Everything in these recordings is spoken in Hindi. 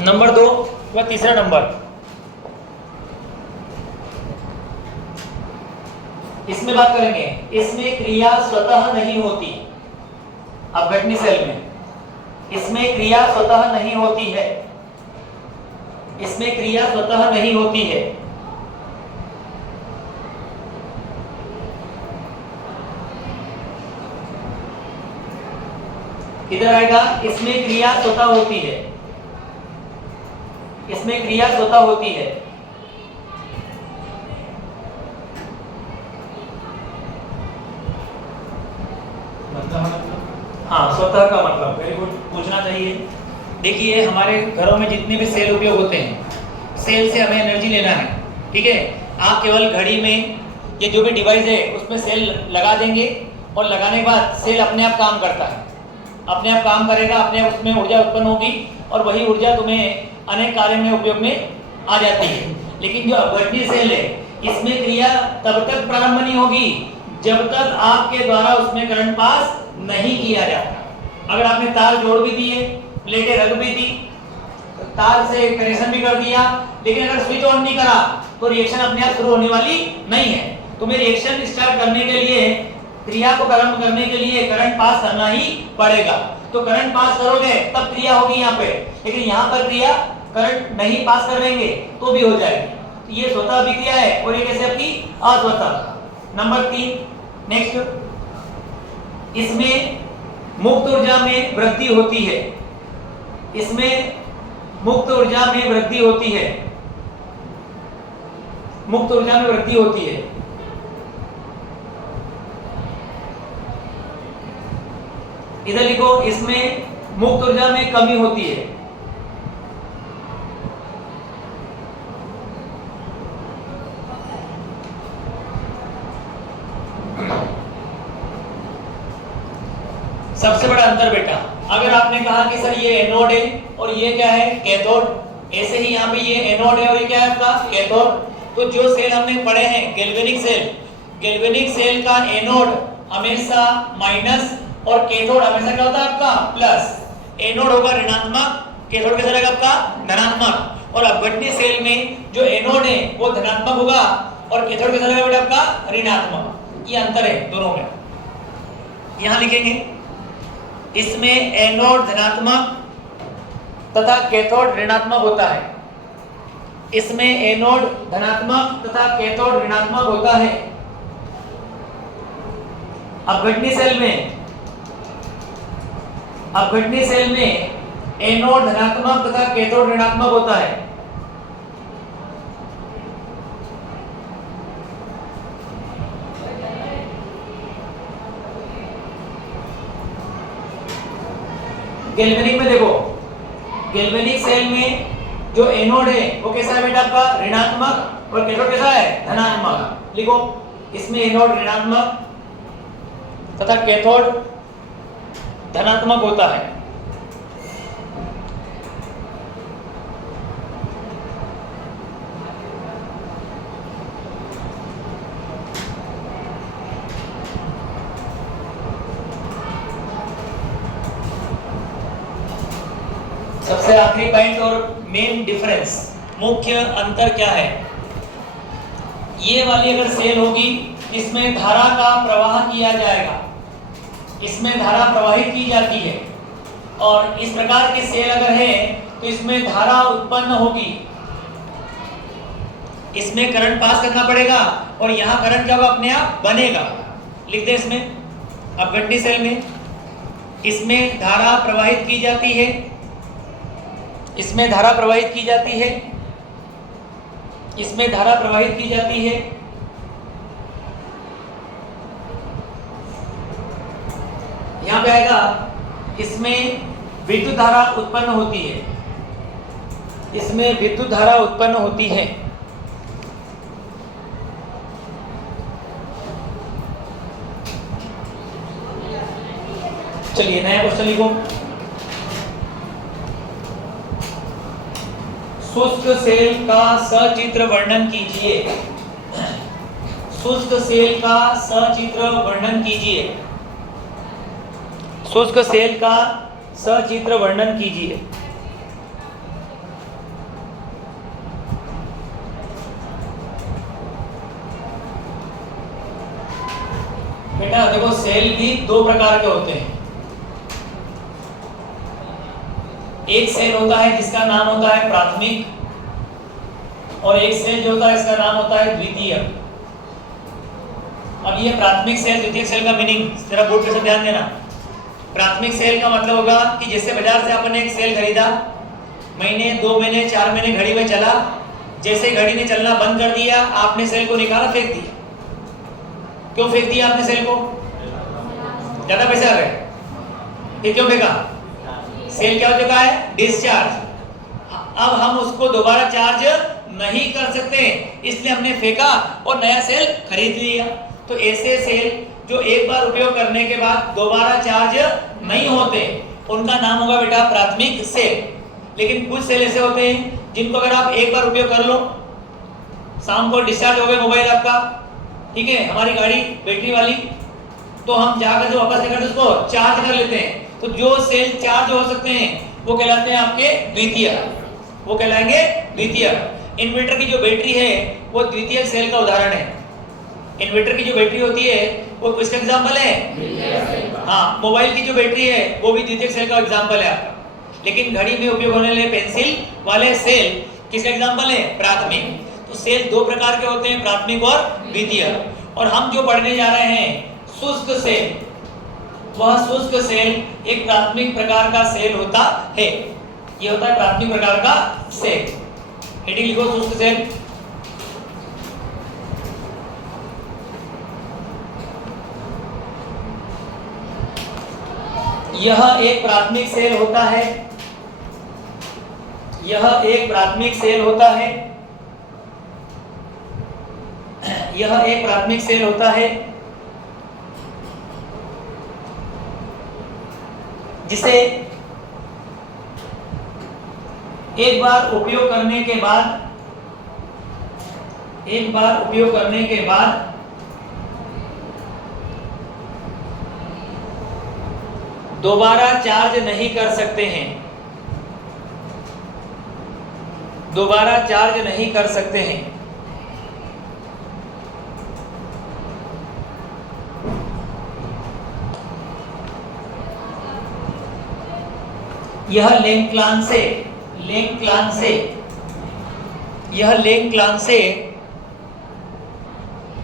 नंबर 2 व तीसरा नंबर, इसमें बात करेंगे, इसमें क्रिया स्वतः नहीं होती। अपघटनी सेल में इसमें क्रिया स्वतः नहीं होती है, इसमें क्रिया स्वतः नहीं होती है। इधर आएगा, इसमें क्रिया स्वतः होती है, इसमें क्रिया स्वतः होती है। हाँ, स्वतः का मतलब वेरी गुड, पूछना चाहिए। देखिए, हमारे घरों में जितने भी सेल उपयोग होते हैं, सेल से हमें एनर्जी लेना है, ठीक है। आप केवल घड़ी में ये जो भी डिवाइस है उसमें सेल लगा देंगे और लगाने के बाद सेल अपने आप काम करता है, अपने आप काम करेगा, अपने आप उसमें ऊर्जा उत्पन्न होगी और वही ऊर्जा तुम्हें अनेक कार्य में उपयोग में आ जाती है। लेकिन जो अपघटनी सेल है, इसमें क्रिया तब तक प्रारंभ नहीं होगी जब तक आपके द्वारा उसमें करंट पास नहीं किया जाता। अगर आपने तार जोड़ भी दिए, प्लेटें रख भी दी, तार से कनेक्शन भी कर दिया, लेकिन अगर स्विच ऑन नहीं करा तो रिएक्शन अपने आप शुरू होने वाली नहीं है। तुम्हें रिएक्शन स्टार्ट करने के लिए, क्रिया को प्रारंभ करने के लिए करंट पास करना ही पड़ेगा। तो करंट पास करोगे तब क्रिया होगी यहाँ पे, लेकिन यहाँ पर क्रिया करंट नहीं पास करेंगे तो भी हो जाएगी। तो ये स्वतः अभिक्रिया है और ये कैसे आपकी अस्वतः। नंबर 3 नेक्स्ट, इसमें मुक्त ऊर्जा में वृद्धि होती है, इसमें मुक्त ऊर्जा में वृद्धि होती है, मुक्त ऊर्जा में वृद्धि होती है। इधर लिखो, इसमें मुक्त ऊर्जा में कमी होती है। सबसे बड़ा अंतर बेटा, अगर आपने कहा कि सर ये एनोड है और ये क्या है, कैथोड, ऐसे ही यहाँ पे ये एनोड है और ये क्या है आपका कैथोड। तो जो सेल हमने पढ़े हैं गैल्वेनिक सेल, गैल्वेनिक सेल का एनोड हमेशा माइनस और कैथोड हमेशा क्या होता है आपका प्लस। एनोड होगा ऋणात्मक, कैथोड कैसा रहेगा आपका धनात्मक। और अपघटनी सेल में जो एनोड है वो धनात्मक होगा और कैथोड कैसा रहेगा बेटा आपका ऋणात्मक। ये अंतर है दोनों में। यहां लिखेंगे, इसमें एनोड धनात्मक तथा कैथोड ऋणात्मक होता है, इसमें एनोड धनात्मक तथा कैथोड ऋणात्मक होता है। अपघटनी सेल में, अपघटनी सेल में एनोड धनात्मक तथा कैथोड ऋणात्मक होता है। गैल्वेनिक में देखो, गैल्वेनिक सेल में जो एनोड है वो कैसा है बेटा आपका ऋणात्मक और कैथोड कैसा है धनात्मक। लिखो, इसमें एनोड ऋणात्मक तथा कैथोड धनात्मक होता है। सबसे आखिरी पॉइंट और मेन डिफरेंस, मुख्य अंतर क्या है। ये वाली अगर सेल होगी, इसमें धारा का प्रवाह किया जाएगा, इसमें धारा प्रवाहित की जाती है। और इस प्रकार की सेल अगर है तो इसमें धारा उत्पन्न होगी, इसमें करंट पास करना पड़ेगा और यहाँ करंट क्या होगा अपने आप बनेगा। लिख दे इसमें, अपघटनी सेल में इसमें धारा प्रवाहित की जाती है, इसमें धारा प्रवाहित की जाती है, इसमें धारा प्रवाहित की जाती है। यहां पे आएगा, इसमें विद्युत धारा उत्पन्न होती है, इसमें विद्युत धारा उत्पन्न होती है। चलिए नया क्वेश्चन लिखो। शुष्क सेल का सचित्र वर्णन कीजिए, शुष्क सेल का सचित्र वर्णन कीजिए, शुष्क सेल का सचित्र वर्णन कीजिए। बेटा देखो सेल भी दो प्रकार के होते हैं। एक सेल होता है जिसका नाम होता है प्राथमिक, और एक सेल जो होता है इसका नाम होता है द्वितीय। अब ये प्राथमिक सेल द्वितीय सेल का मीनिंग जरा बोर्ड पे से ध्यान देना। प्राथमिक सेल का मतलब होगा कि जैसे बाजार से आपने एक सेल खरीदा, महीने 2 महीने 4 महीने घड़ी में चला, जैसे घड़ी ने चलना बंद कर दिया आपने सेल को निकाला फेंक दिया। क्यों फेंक दिया आपने सेल को? ज्यादा पैसे आ गए, ये क्यों फेंका? सेल क्या हो चुका है? डिस्चार्ज। अब हम उसको दोबारा चार्ज नहीं कर सकते, इसलिए हमने फेंका और नया सेल खरीद लिया। तो ऐसे सेल जो एक बार उपयोग करने के बाद दोबारा चार्ज नहीं होते, उनका नाम होगा बेटा प्राथमिक सेल। लेकिन कुछ सेल ऐसे होते हैं जिनको अगर आप एक बार उपयोग कर लो, शाम को डिस्चार्ज हो गया मोबाइल आपका, ठीक है, हमारी गाड़ी बैटरी वाली, तो हम जाकर जो वापस लेकर उसको चार्ज कर लेते हैं। तो जो सेल चार्ज हो सकते हैं वो कहलाते हैं आपके द्वितीय, वो कहलाएंगे द्वितीय। इन्वर्टर की जो बैटरी है वो द्वितीय सेल का उदाहरण है। इन्वर्टर की जो बैटरी होती है वो किसका एग्जांपल है? हाँ, मोबाइल की जो बैटरी है वो भी द्वितीय सेल का एग्जांपल है आपका। लेकिन घड़ी में उपयोग होने वाले पेंसिल वाले सेल किसका एग्जांपल है? प्राथमिक। तो सेल दो प्रकार के होते हैं, प्राथमिक और द्वितीय। और हम जो पढ़ने जा रहे हैं शुष्क सेल, वह शुष्क सेल एक प्राथमिक प्रकार का सेल होता है। ये होता है प्राथमिक प्रकार का सेल। हेडिंग लिखो शुष्क सेल। यह एक प्राथमिक सेल होता है, यह एक प्राथमिक सेल होता है, यह एक प्राथमिक सेल होता है जिसे एक बार उपयोग करने के बाद दोबारा चार्ज नहीं कर सकते हैं, दोबारा चार्ज नहीं कर सकते हैं। यह लेंक्लांसे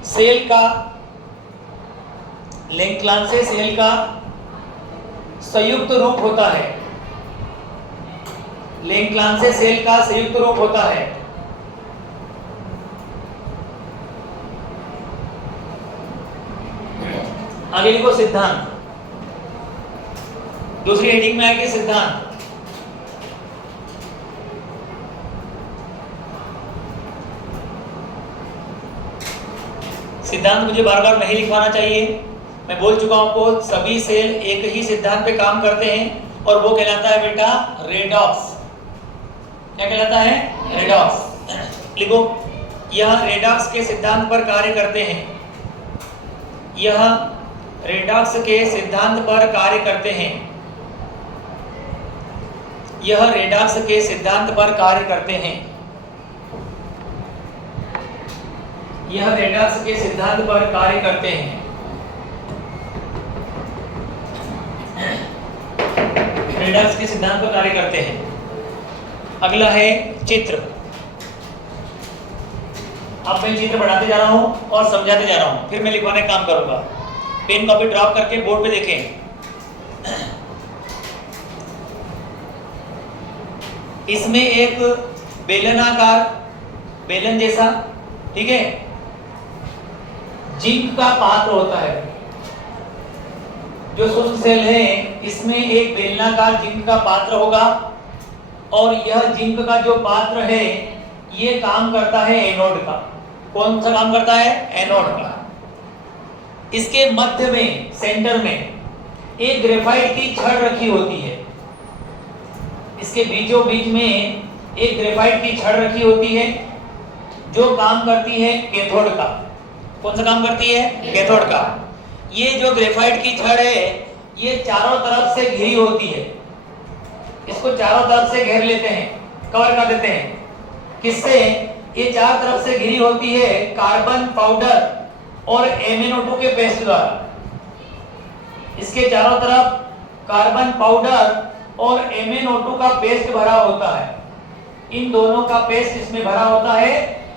सेल का संयुक्त रूप होता है। लेंक्लांसे सेल का संयुक्त रूप होता है। आगे लिखो सिद्धांत। दूसरी हेडिंग में आएगी सिद्धांत। सिद्धांत मुझे बार बार नहीं लिखवाना चाहिए, मैं बोल चुका हूं आपको, सभी सेल एक ही सिद्धांत पे काम करते हैं और वो कहलाता है बेटा रेडॉक्स। क्या कहलाता है? रेडॉक्स। लिखो, यह रेडॉक्स के सिद्धांत पर कार्य करते हैं, यह रेडॉक्स के सिद्धांत पर कार्य करते हैं, यह रेडॉक्स के सिद्धांत पर कार्य करते हैं, यह रेडॉक्स के सिद्धांत पर कार्य करते हैं। रेडॉक्स के सिद्धांत पर कार्य करते हैं। अगला है चित्र। अब मैं चित्र बढ़ाते जा रहा हूं और समझाते जा रहा हूं, फिर मैं लिखवाने का काम करूंगा। पेन कॉपी ड्रॉप करके बोर्ड पे देखें। इसमें एक बेलनाकार, बेलन जैसा, ठीक है, जिंक का पात्र होता है। जो शुष्क सेल है इसमें एक बेलनाकार जिंक का पात्र होगा और यह जिंक का जो पात्र है ये काम करता है एनोड का। कौन सा काम करता है? एनोड का। इसके मध्य में, सेंटर में एक ग्रेफाइट की छड़ रखी होती है। इसके बीचों बीच में एक ग्रेफाइट की छड़ रखी होती है जो काम करती है कैथोड का। कौन सा काम करती है? कैथोड का। ये जो ग्रेफाइट की छड़ है ये चारों तरफ से घिरी होती है। इसको चारों तरफ से घेर लेते हैं, कवर कर देते हैं। किससे? ये चारों तरफ से घिरी होती है कार्बन पाउडर और MnO2 के पेस्ट द्वारा। इसके चारों तरफ कार्बन पाउडर और MnO2 का पेस्ट भरा होता है। इन दोनों का पेस्ट इसमें भरा होता है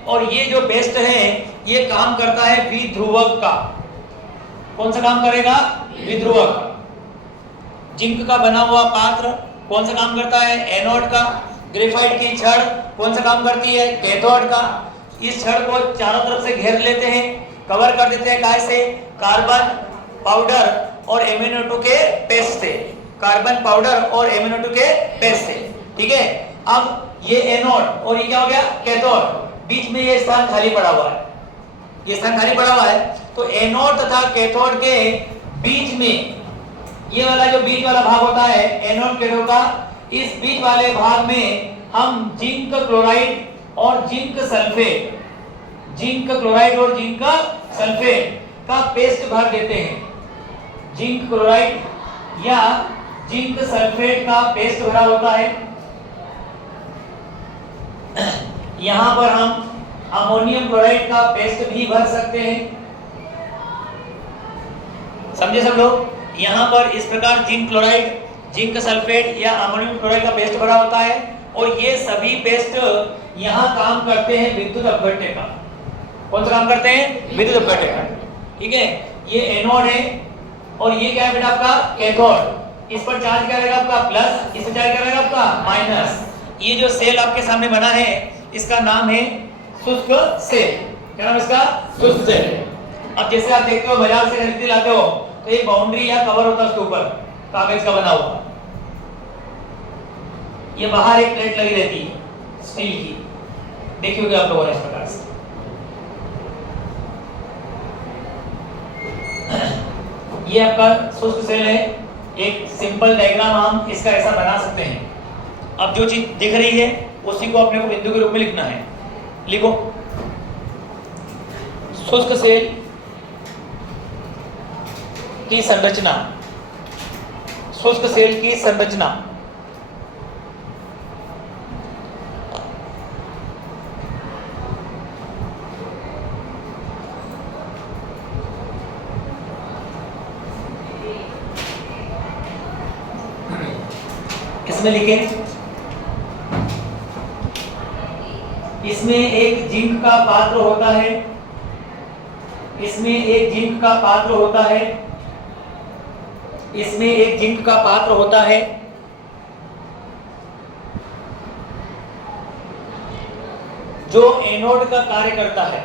और ये जो पेस्ट है ये काम करता है विध्रुवक का। कौन सा काम करेगा? विध्रुवक। जिंक का बना हुआ पात्र कौन सा काम करता है? एनोड का। ग्रेफाइट की छड़ कौन सा काम करती है? कैथोड का। इस छड़ को चारों तरफ से घेर लेते हैं, कवर कर देते हैं काय से? कार्बन पाउडर और MnO2 के पेस्ट से। कार्बन पाउडर और MnO2 के पेस्ट से, ठीक है। अब ये एनोड और ये क्या हो गया? कैथोड। बीच में ये स्थान खाली पड़ा हुआ है, ये स्थान खाली पड़ा हुआ है। तो एनोड तथा कैथोड के बीच में ये वाला जो बीच वाला भाग होता है एनोड कैथोड का, इस बीच वाले भाग में हम जिंक क्लोराइड और जिंक सल्फेट, जिंक क्लोराइड और जिंक सल्फेट का पेस्ट भर देते हैं। जिंक क्लोराइड या जिंक सल्फेट का पेस्ट भरा होता है। यहां पर हम अमोनियम क्लोराइड का पेस्ट भी भर सकते हैं। समझे सब लोग? यहां पर इस प्रकार जिंक क्लोराइड, जिंक सल्फेट या अमोनियम क्लोराइड का पेस्ट भरा होता है और ये सभी पेस्ट यहां काम करते हैं विद्युत अपघट्य का। कौन सा काम करते हैं? विद्युत अपघट्य का, ठीक है। ये एनोड है और ये क्या है बेटा? आपका कैथोड। इस पर चार्ज क्या रहेगा? आपका प्लस, इस पर चार्ज क्या रहेगा? आपका माइनस। ये जो सेल आपके सामने बना है इसका नाम है शुष्क सेल। क्या नाम इसका? शुष्क सेल। अब जैसे आप देखते हो बाजार से खरीदते लाते हो तो एक बाउंड्री या कवर होता है उसके ऊपर, कागज का बना हुआ। ये बाहर एक प्लेट लगी रहती है स्टील की, देखी होगी आप लोगों ने इस प्रकार से। ये आपका शुष्क सेल है। एक सिंपल डायग्राम हम इसका ऐसा बना सकते हैं। अब जो चीज दिख रही है उसी को अपने को बिंदु के रूप में लिखना है। लिखो शुष्क सेल की संरचना। शुष्क सेल की संरचना इसमें लिखें। इसमें एक जिंक का पात्र होता है, इसमें एक जिंक का पात्र होता है, इसमें एक जिंक का पात्र होता है। जो एनोड का कार्य करता है,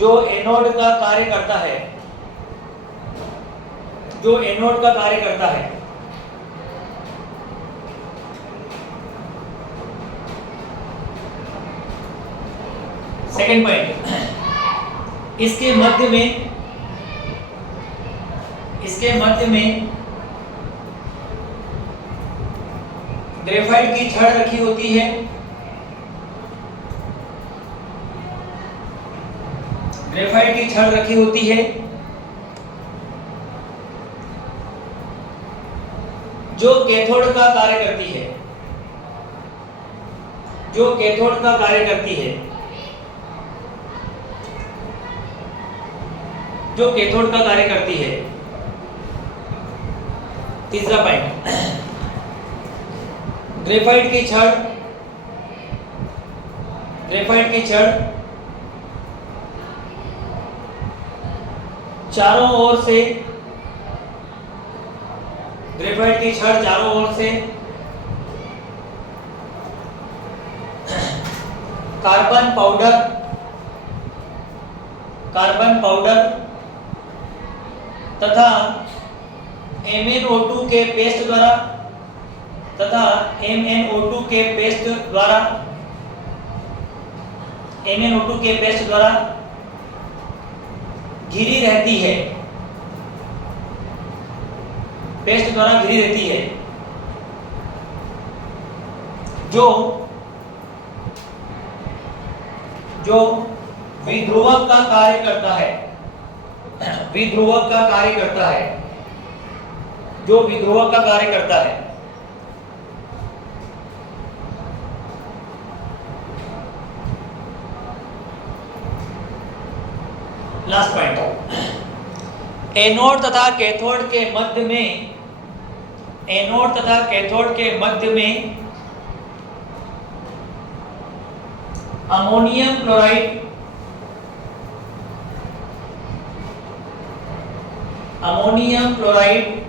जो एनोड का कार्य करता है, जो एनोड का कार्य करता है। सेकेंड पॉइंट, इसके मध्य में, इसके मध्य में ग्रेफाइट की छड़ रखी होती है। ग्रेफाइट की छड़ रखी होती है जो कैथोड का कार्य करती है, जो कैथोड का कार्य करती है, जो कैथोड का कार्य करती है। तीसरा पॉइंट, ग्रेफाइट की छड़, ग्रेफाइट की छड़ चारों ओर से, ग्रेफाइट की छड़ चारों ओर से कार्बन पाउडर, कार्बन पाउडर तथा MnO2 के पेस्ट द्वारा, तथा MnO2 के पेस्ट द्वारा, MnO2 के पेस्ट द्वारा घिरी रहती है, पेस्ट द्वारा घिरी रहती है। जो जो विध्रुवक का कार्य करता है, विध्रुवक का कार्य करता है, जो विध्रुवक का कार्य करता है। लास्ट पॉइंट, एनोड तथा कैथोड के मध्य में, एनोड तथा कैथोड के मध्य में अमोनियम क्लोराइड, अमोनियम क्लोराइड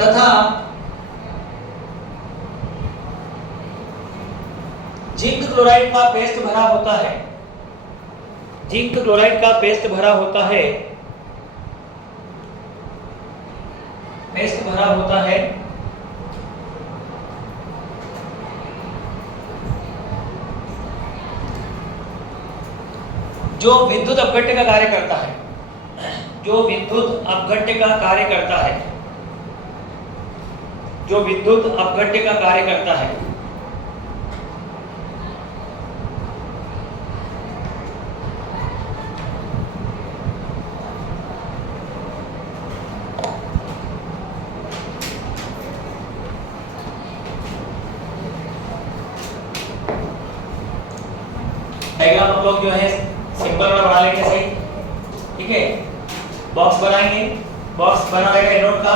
तथा जिंक क्लोराइड का पेस्ट भरा होता है, जिंक क्लोराइड का पेस्ट भरा होता है, पेस्ट भरा होता है, जो विद्युत अपघट्य का कार्य करता है, जो विद्युत अपघट्य का कार्य करता है, जो विद्युत अपघट्य का कार्य करता है। डायग्राम हम लोग जो है सिंपल वाला बना लेंगे, सही, ठीक है। बॉक्स बनाएंगे, बॉक्स बना रहेगा एनोड का,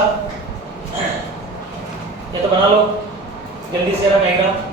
ये तो बना लो जल्दी से डायग्राम।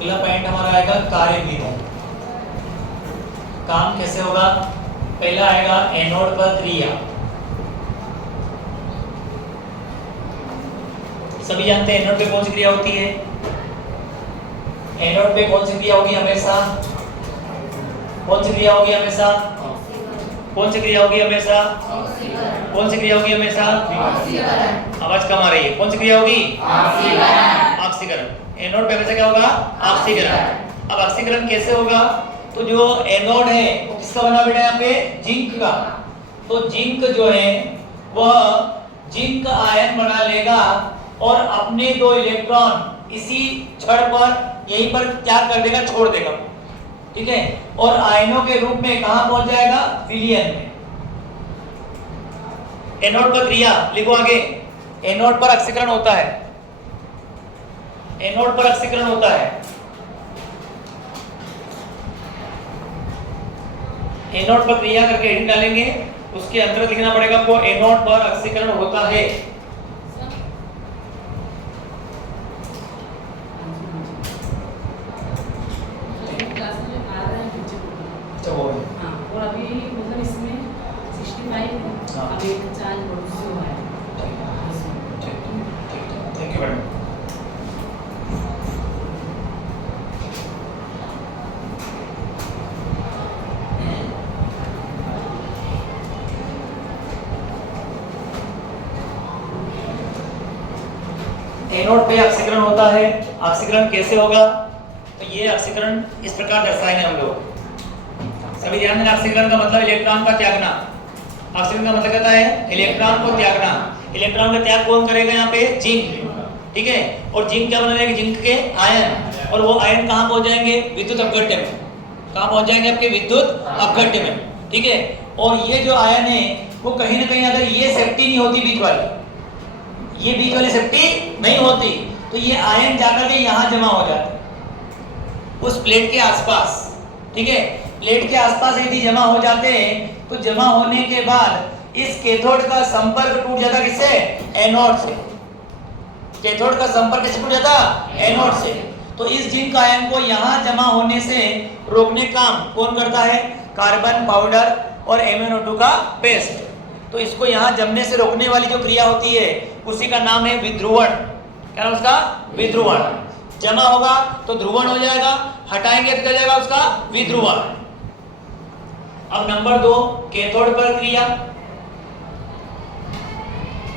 अगला पॉइंट हमारा आएगा कार्य विधि। काम कैसे होगा? पहला आएगा एनोड पर क्रिया। सभी जानते हैं एनोड पे कौन सी क्रिया होती है? एनोड पे कौन सी क्रिया होगी हमेशा? कौन सी क्रिया होगी हमेशा? कौन सी क्रिया होगी हमेशा? कौन सी क्रिया होगी हमेशा? आवाज कम आ रही है। कौन सी क्रिया होगी? ऑक्सीकरण। एनोड पे हमेशा क्या होगा? ऑक्सीकरण। अब ऑक्सीकरण कैसे होगा? तो जो एनोड है किसका बना बेटा यहाँ पे? जिंक का। तो जिंक जो है वह जिंक आयन बना लेगा और अपने दो इलेक्ट्रॉन इसी छड़ पर यहीं पर क्या कर देगा? छोड़ देगा, ठीक है। और आयनों के रूप में कहां पहुंच जाएगा? विलयन में। एनोड पर क्रिया लिखो आगे। एनोड पर ऑक्सीकरण होता है। एनोड पर ऑक्सीकरण होता है। ए नोट पर क्रिया करके हेडिंग डालेंगे, उसके अंतर्गत लिखना पड़ेगा आपको ए नोट पर ऑक्सीकरण होता है। और अभी मतलब इसमें 65 अभी चार्ज बहुत हुआ है। Thank you madam. एनोड पे ऑक्सीकरण होता है। ऑक्सीकरण कैसे होगा? तो ये ऑक्सीकरण इस प्रकार दर्शाएंगे हम लोग। सभी ध्यान देना, ऑक्सीकरण का मतलब इलेक्ट्रॉन का त्यागना। ऑक्सीकरण का मतलब कहता है इलेक्ट्रॉन को त्यागना। इलेक्ट्रॉन का त्याग कौन करेगा? यहाँ पे जिंक, ठीक है। और जिंक क्या बनेगा? जिंक के आयन, और वो आयन कहाँ पहुंच जाएंगे? विद्युत अपघट्य में। कहाँ पहुंच जाएंगे? आपके विद्युत अपघट्य में, ठीक है। और ये जो आयन है वो कहीं ना कहीं, अगर ये सेफ्टी नहीं होती बीच वाली, ये बीच वाली सेफ्टी नहीं होती, तो ये आयन जाकर के यहाँ जमा हो जाते उस प्लेट के आसपास, ठीक है। प्लेट के आसपास यदि जमा हो जाते हैं तो जमा होने के बाद इस कैथोड का संपर्क टूट जाता किससे? एनोड से। कैथोड का संपर्क किससे टूट जाता? एनोड से। तो इस जिंक आयन को यहाँ जमा होने से रोकने काम कौन करता है? कार्बन पाउडर और MnO2 का पेस्ट। तो इसको यहाँ जमने से रोकने वाली जो क्रिया होती है उसी का नाम है विध्रुवण। क्या नाम उसका? विध्रुवण। जमा होगा तो ध्रुवण हो जाएगा, हटाएंगे तो क्या जाएगा उसका? विध्रुवण। अब नंबर 2 कैथोड पर क्रिया।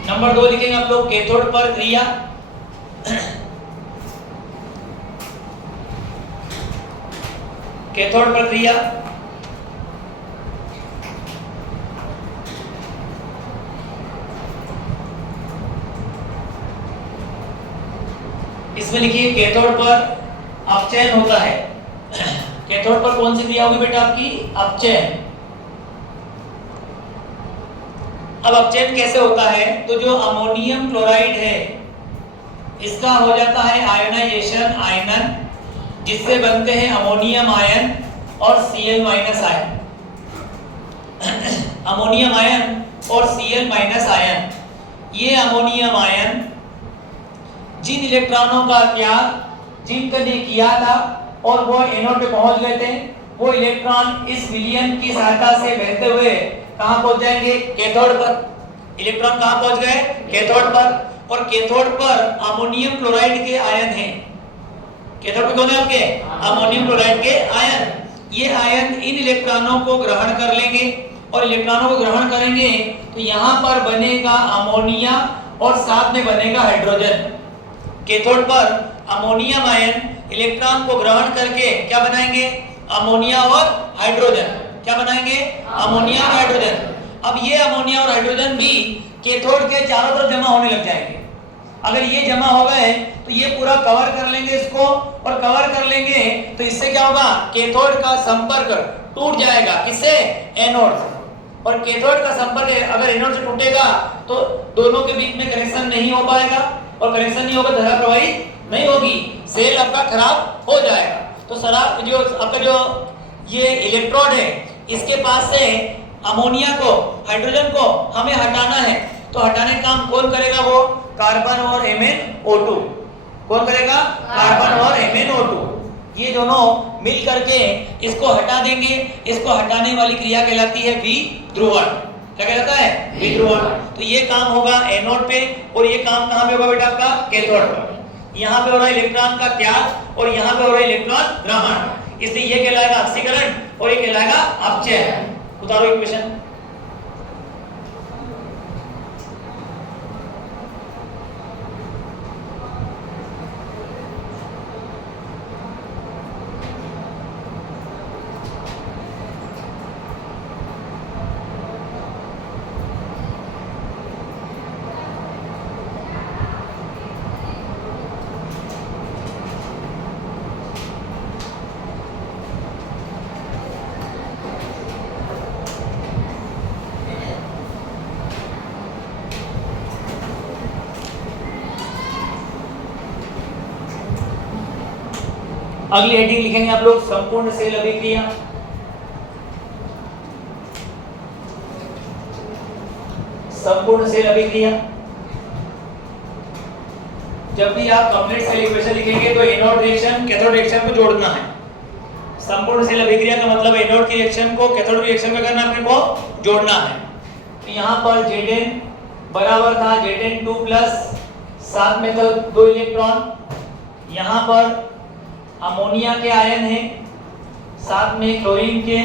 नंबर 2 लिखेंगे आप लोग कैथोड पर क्रिया। कैथोड पर क्रिया इसमें लिखिए कैथोड पर अपचयन होता है। कैथोड पर कौन सी क्रिया होगी बेटा आपकी? अपचयन। अब अपचयन कैसे होता है? तो जो अमोनियम क्लोराइड है इसका हो जाता है आयनाइजेशन, आयनन, जिससे बनते हैं अमोनियम आयन और Cl- आयन। अमोनियम आयन और Cl- आयन, ये अमोनियम आयन जिन इलेक्ट्रॉनों का त्याग जिंक ने किया था और वो एनोड पे पहुंच गए थे, वो इलेक्ट्रॉन इस विलयन की सहायता से बहते हुए कहां पहुंच जाएंगे? कैथोड पर। इलेक्ट्रॉन कहां पहुंच गए? कैथोड पर। और कैथोड पर अमोनियम क्लोराइड के आयन हैं। कैथोड पे कौन है आपके? अमोनियम क्लोराइड के आयन। ये आयन इन इलेक्ट्रॉनों को ग्रहण कर लेंगे, और इलेक्ट्रॉनों को ग्रहण करेंगे तो यहां पर बनेगा अमोनिया और साथ में बनेगा हाइड्रोजन। कैथोड पर अमोनियम आयन इलेक्ट्रॉन को ग्रहण करके क्या बनाएंगे? अमोनिया और हाइड्रोजन। क्या बनाएंगे? अमोनिया और हाइड्रोजन। अब ये अमोनिया और हाइड्रोजन भी कैथोड के चारों तरफ जमा होने लग जाएंगे। अगर ये जमा हो गए तो ये पूरा कवर कर लेंगे इसको, और कवर कर लेंगे तो इससे क्या होगा? कैथोड का संपर्क टूट जाएगा। किससे? एनोड से। और कैथोड का संपर्क अगर एनोड से टूटेगा तो दोनों के बीच में कनेक्शन नहीं हो पाएगा, और कनेक्शन नहीं होगा तो धारा प्रवाहित नहीं होगी, सेल आपका खराब हो जाएगा। तो शराब जो आपका जो ये इलेक्ट्रोड है इसके पास से अमोनिया को, हाइड्रोजन को हमें हटाना है, तो हटाने का काम कौन करेगा? वो कार्बन और MnO2। कौन करेगा? कार्बन और MnO2। ये दोनों मिल करके इसको हटा देंगे। इसको हटाने वाली क्रिया कहलाती है विध्रुवण। क्या कहलाता है? विध्रुवण। तो ये काम होगा एनोड पे, और ये काम कहां पे होगा बेटा आपका? कैथोड पर। यहाँ पे हो रहा है इलेक्ट्रॉन का त्याग और यहाँ पे हो रहा है इलेक्ट्रॉन ग्रहण, इसलिए ये कहलाएगा ऑक्सीकरण और ये कहलाएगा अपचयन। उतारो इक्वेशन। अगली हेडिंग लिखेंगे आप लोग संपूर्ण सेल अभिक्रिया। संपूर्ण सेल अभिक्रिया। जब भी आप कंप्लीट सेल इक्वेशन लिखेंगे तो एनोड रिएक्शन कैथोड रिएक्शन को जोड़ना है। संपूर्ण सेल अभिक्रिया का मतलब एनोड की रिएक्शन को कैथोड रिएक्शन में करना अपने को जोड़ना है। तो यहाँ पर Zn बराबर था Zn2 प्लस, साथ में तो 2 इलेक्ट्रॉन। यहाँ पर अमोनिया के आयन है, साथ में क्लोरीन के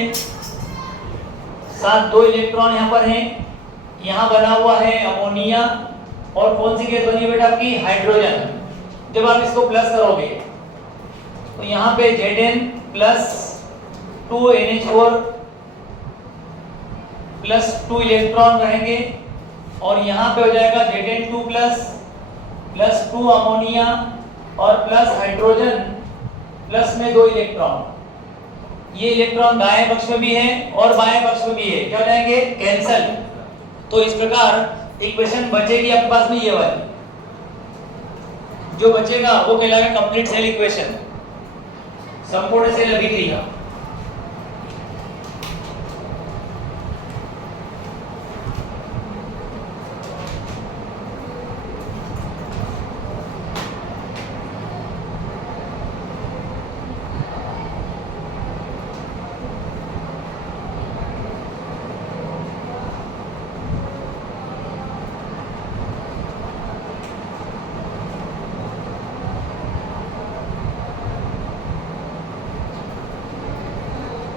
साथ 2 इलेक्ट्रॉन यहाँ पर हैं। यहाँ बना हुआ है अमोनिया और कौन सी गैस बनी है बेटा आपकी? हाइड्रोजन। जब आप इसको प्लस करोगे तो यहाँ पे Zn plus 2NH4 plus 2 electron रहेंगे और यहाँ पे हो जाएगा Zn2 प्लस 2 अमोनिया और प्लस हाइड्रोजन प्लस में 2 इलेक्ट्रॉन। ये इलेक्ट्रॉन दाएं पक्ष में भी है और बाएं पक्ष में भी है, क्या हो जाएंगे? कैंसल। तो इस प्रकार इक्वेशन बचेगी आपके पास में ये वाली, जो बचेगा वो कहलाएगा कंप्लीट सेल इक्वेशन, संपूर्ण सेल अभिक्रिया।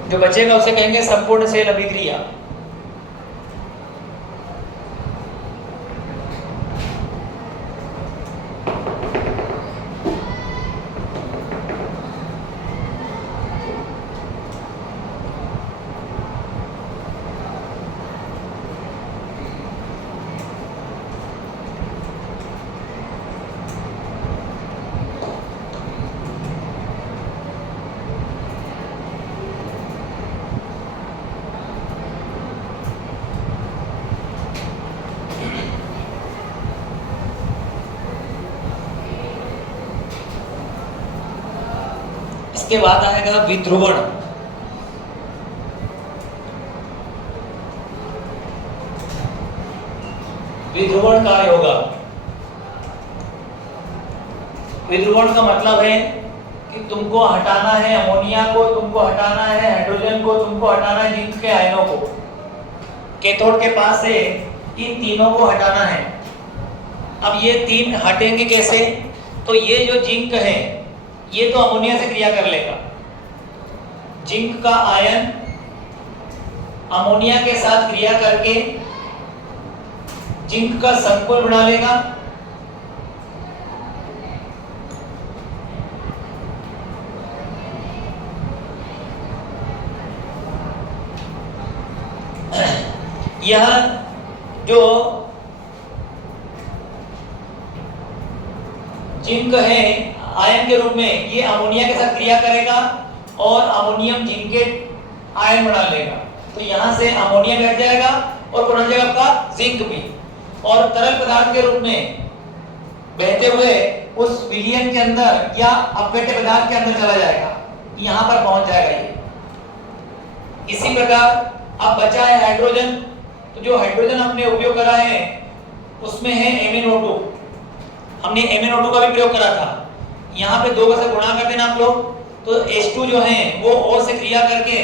जो बचेगा उसे कहेंगे संपूर्ण सेल अभिक्रिया। इसके बाद आएगा विध्रुवण। विध्रुवण काय होगा? विध्रुवण का मतलब है कि तुमको हटाना है अमोनिया को, तुमको हटाना है हाइड्रोजन को, तुमको हटाना है जिंक के आयनों को। कैथोड के पास से इन तीनों को हटाना है। अब ये तीन हटेंगे कैसे? तो ये जो जिंक है ये तो अमोनिया से क्रिया कर लेगा। जिंक का आयन अमोनिया के साथ क्रिया करके जिंक का संकुल बना लेगा। यह जो जिंक है आयन के रूप में, ये अमोनिया के साथ क्रिया करेगा और अमोनियम जिंकेट आयन बना लेगा। तो यहाँ से अमोनिया भी हट जाएगा और कौन जाएगा आपका? जिंक भी। और तरल पदार्थ के रूप में बहते हुए उस विलयन के अंदर या अपघट्य पदार्थ के अंदर चला जाएगा, यहाँ पर पहुंच जाएगा ये। इसी प्रकार अब बचा है हाइड्रोजन। तो जो हाइड्रोजन हमने उपयोग करा है उसमें है MnO2। हमने MnO2 का भी प्रयोग करा था। यहाँ पे 2 से गुणा कर देना आप लोग, तो H2 जो है वो O से क्रिया करके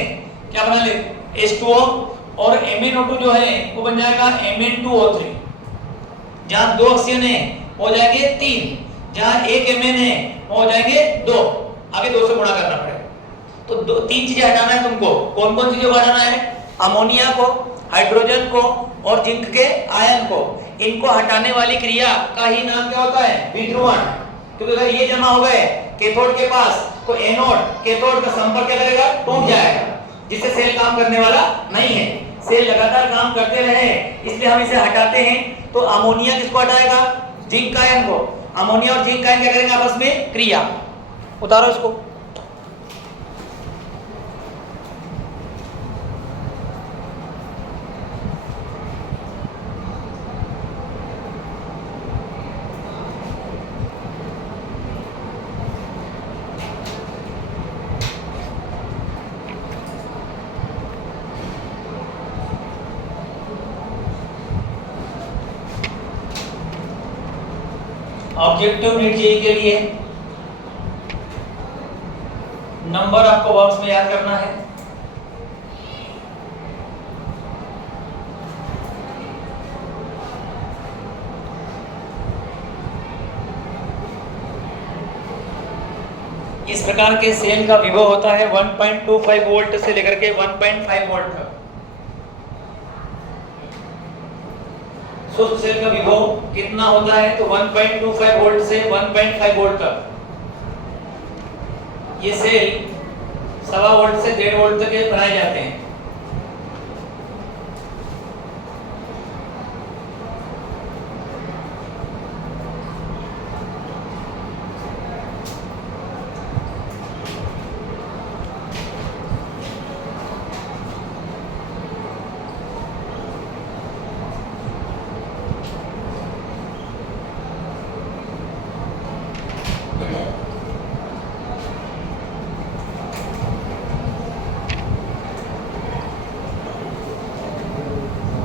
क्या बना ले? H2O। और MnO2 जो है वो बन जाएगा Mn2O3। जहाँ 2 ऑक्सीजन है हो जाएंगे 3, जहाँ 1 Mn है वो हो जाएंगे 2। आगे 2 से गुणा करना पड़ेगा। तो 3 चीजें हटाना है तुमको। कौन कौन चीजें हटाना है? अमोनिया को, हाइड्रोजन को और जिंक के आयन को। इनको हटाने वाली क्रिया का ही नाम क्या होता है? विध्रुवण। क्योंकि अगर ये जमा हो गए कैथोड के पास तो एनोड कैथोड का संपर्क क्या करेगा? टूट जाएगा, जिससे सेल काम करने वाला नहीं है। सेल लगातार काम करते रहे इसलिए हम इसे हटाते हैं। तो अमोनिया किसको हटाएगा? जिंक आयन को। अमोनिया और जिंक आयन क्या करेंगे? आपस में क्रिया। उतारो इसको। ऑब्जेक्टिव नीड जेई के लिए नंबर आपको बॉक्स में याद करना है। इस प्रकार के सेल का विभव होता है 1.25 वोल्ट से लेकर के 1.5 वोल्ट तक। शुष्क सेल का विभव कितना होता है तो 1.25 वोल्ट से 1.5 वोल्ट तक। ये सेल 1.25 वोल्ट से 1.5 वोल्ट तक के बनाए जाते हैं।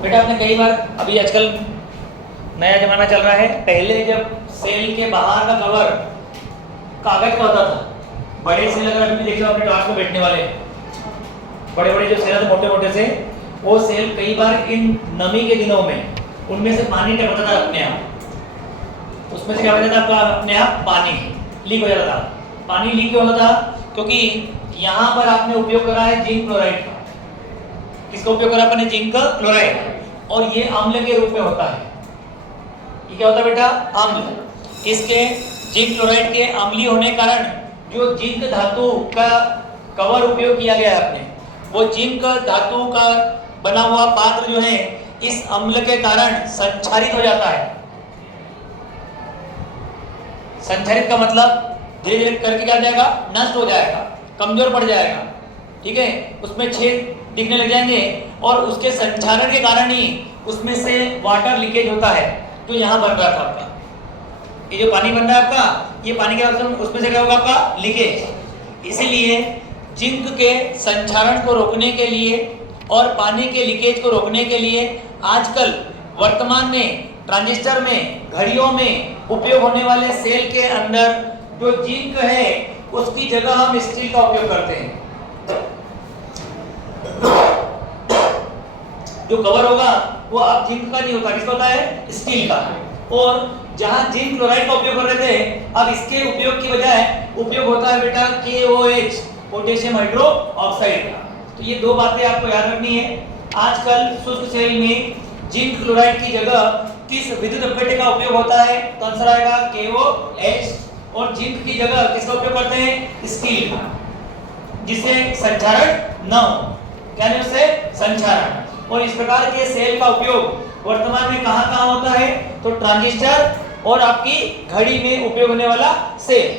बेटा आपने कई बार, अभी आजकल नया जमाना चल रहा है, पहले जब सेल के बाहर का कवर कागज का होता था, बड़े सेल अगर अभी देखिए अपने क्लास में बैठने वाले बड़े बड़े जो सेल थे मोटे मोटे से, वो सेल कई बार इन नमी के दिनों में उनमें से पानी टपकता था अपने आप, उसमें से क्या हो जाता था आपका अपने आप पानी लीक हो जाता था। पानी लीक क्यों होता था? क्योंकि यहाँ पर आपने उपयोग करा है जिंक क्लोराइड का। किसका उपयोग करा आपने? Zinc chloride. और ये अम्ल के रूप में होता है। ये क्या होता है बेटा? अम्ल। इसके जिंक क्लोराइड के अम्लीय होने के कारण जो जिंक धातु का कवर उपयोग किया गया है आपने, वो जिंक धातु का बना हुआ पात्र जो है इस अम्ल के कारण संक्षारित हो जाता है। संक्षारित का मतलब धीरे धीरे करके क्या जाएगा? नष्ट हो जाएगा, कमजोर पड़ जाएगा। ठीक है, उसमें छेद दिखने लग जाएंगे और उसके संक्षारण के कारण ही उसमें से वाटर लीकेज होता है जो यहाँ बन रहा था आपका। ये जो पानी बन रहा है आपका, ये पानी के बाद उसमें से क्या होगा आपका? लीकेज। इसीलिए जिंक के संक्षारण को रोकने के लिए और पानी के लीकेज को रोकने के लिए आजकल वर्तमान में ट्रांजिस्टर में, घड़ियों में उपयोग होने वाले सेल के अंदर जो जिंक है उसकी जगह हम स्टील का उपयोग करते हैं। जो कवर होगा वो अब जिंक का नहीं होता, किसका होता है? स्टील का। और जहां जिंक क्लोराइड का उपयोग कर रहे थे, अब इसके उपयोग की बजाय उपयोग होता है बेटा KOH, पोटेशियम हाइड्रो ऑक्साइड का। तो ये दो बातें आपको याद रखनी है। आजकल शुष्क सेल में जिंक क्लोराइड की जगह किस विद्युत अपघट्य का उपयोग होता है? तो आंसर आएगा KOH। और जिंक की जगह किसका उपयोग करते हैं? स्टील का, जिससे संक्षारण न हो। क्या नहीं? उससे संक्षारण। और इस प्रकार के सेल का उपयोग वर्तमान में कहां-कहां होता है? तो ट्रांजिस्टर और आपकी घड़ी में उपयोग होने वाला सेल।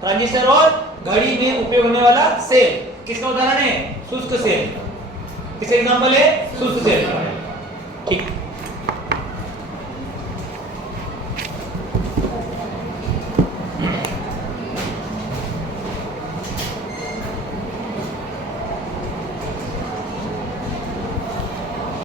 ट्रांजिस्टर और घड़ी में उपयोग होने वाला सेल किसका उदाहरण है? शुष्क सेल। किसका एग्जांपल है? शुष्क सेल। ठीक।